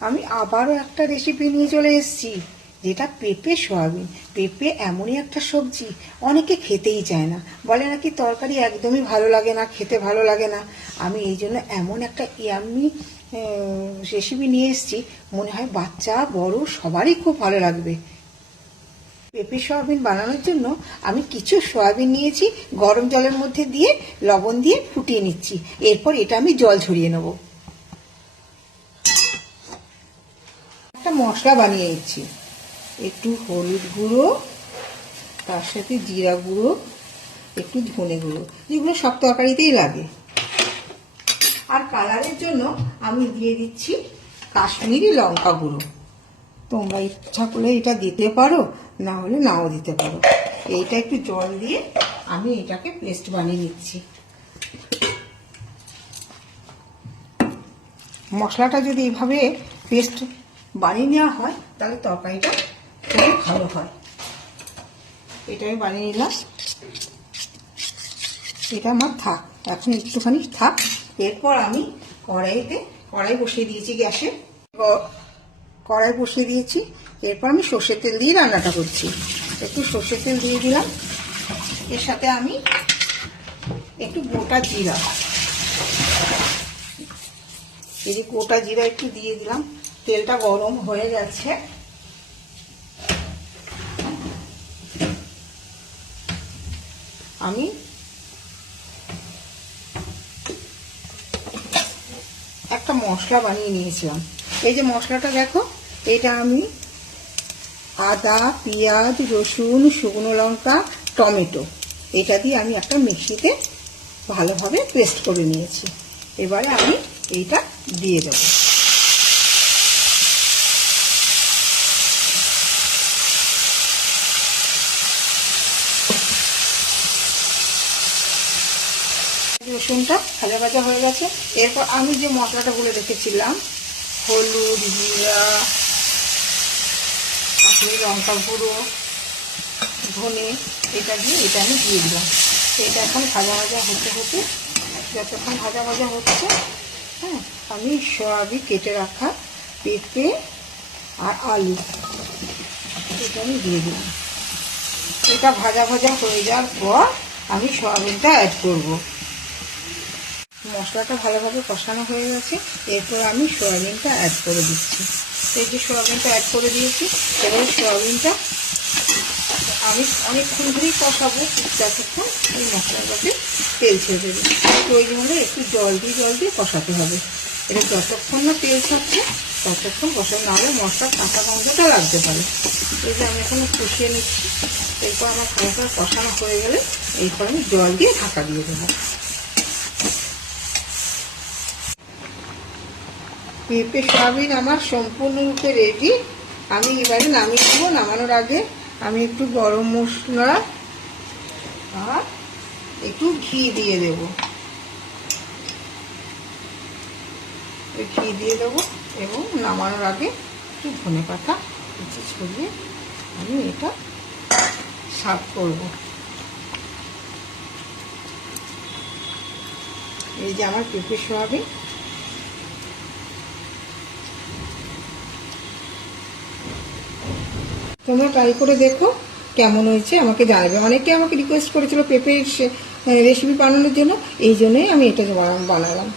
আমি আবারও একটা রেসিপি নিয়ে চলে এসেছি, যেটা পেঁপে সয়াবিন। পেঁপে এমনই একটা সবজি, অনেকে খেতেই চায় না, বলে নাকি তরকারি একদমই ভালো লাগে না, খেতে ভালো লাগে না। আমি এই জন্য এমন একটা ইয়াম্মি রেসিপি নিয়ে এসেছি, মনে হয় বাচ্চা বড় সবারই খুব ভালো লাগবে। পেঁপে সয়াবিন বানানোর জন্য আমি কিছু সয়াবিন নিয়েছি, গরম জলের মধ্যে দিয়ে লবণ দিয়ে ফুটিয়ে নিচ্ছি। এরপর এটা আমি জল ঝরিয়ে নেব। একটা মশলা বানিয়ে নিচ্ছি, একটু হলুদ গুঁড়ো, তার সাথে জিরা গুঁড়ো, একটু ধনে গুঁড়ো, যেগুলো সব তরকারিতেই লাগে। আর কালারের জন্য আমি দিয়ে দিচ্ছি কাশ্মীরি লঙ্কা গুঁড়ো। তোমরা ইচ্ছা করলে এটা দিতে পারো, না হলে নাও দিতে পারো। এইটা একটু জল দিয়ে আমি এটাকে পেস্ট বানিয়ে নিচ্ছি। মশলাটা যদি এইভাবে পেস্ট বানিয়ে নেওয়া হয় তাহলে তরকারিটা খুবই ভালো হয়। এটা আমি বানিয়ে নিলাম, এটা আমার থাক, এখন একটুখানি থাক। এরপর আমি কড়াই বসিয়ে দিয়েছি গ্যাসে, কড়াই বসিয়ে দিয়েছি। এরপর আমি সর্ষের তেল দিয়ে রান্নাটা করছি। একটু সর্ষের তেল দিয়ে দিলাম, এর সাথে আমি একটু গোটা জিরা, এই গোটা জিরা একটু দিয়ে দিলাম। তেলটা গরম হয়ে গেছে, আমি একটা মশলা বানিয়ে নিয়েছিলাম। এই যে মশলাটা দেখো, এটা আমি আদা, পেঁয়াজ, রসুন, শুকনো লঙ্কা, টমেটো, এটা দিয়ে আমি একটা মিক্সিতে ভালোভাবে পেস্ট করে নিয়েছি। এবারে আমি এইটা দিয়ে দেব। রসুনটা ভাজা ভাজা হয়ে গেছে। এরপর আমি যে মশলাটা গুলে রেখেছিলাম, হলুদ, জিরা, কাশ্মীরি লঙ্কা গুঁড়ো, ধনে, এটা আমি দিয়ে দিলাম। এটা এখন ভাজা ভাজা হতে হতে, যতক্ষণ ভাজা ভাজা হচ্ছে, হ্যাঁ, আমি সয়াবিন কেটে রাখা পেঁপে আর আলু এটা আমি দিয়ে দিলাম। এটা ভাজা ভাজা হয়ে যাওয়ার পর আমি সয়াবিনটা অ্যাড করব। মশলাটা ভালোভাবে কষানো হয়ে গেছে, এরপর আমি সয়াবিনটা অ্যাড করে দিচ্ছি। এই যে সয়াবিনটা অ্যাড করে দিয়েছি, এবারে সয়াবিনটা আমি অনেকক্ষণ ধরেই কষাবো, যতক্ষণ এই মশলাটাকে তেল ছেড়ে দেবে। প্রয়োজন হলে একটু জল দিয়ে কষাতে হবে। এটা যতক্ষণ না তেল ছাড়ছে ততক্ষণ কষানো, নাহলে মশলার কাঁচা গন্ধটা লাগতে পারে। এই যে আমি এখন কষিয়ে নিচ্ছি। এরপর আমার হালকা কষানো হয়ে গেলে এরপর আমি জল দিয়ে ঢাকা দিয়ে দেবো। পেঁপে সয়াবিন আমার সম্পূর্ণরূপে রেডি। আমি এবারে নামিয়ে দেবো। নামানোর আগে আমি একটু গরম মশলা আর একটু ঘি দিয়ে দেব। ঘি দিয়ে দেবো এবং নামানোর আগে একটু ধনে পাতা কুচি ছড়িয়ে আমি এটা সার্ভ করব। এই যে আমার পেঁপে সয়াবিন। তোমরা ট্রাই করে দেখো কেমন হয়েছে, আমাকে জানাবে। অনেকে আমাকে রিকোয়েস্ট করেছিল পেঁপের রেসিপি বানানোর জন্য, এই জন্যই আমি এটা বানালাম।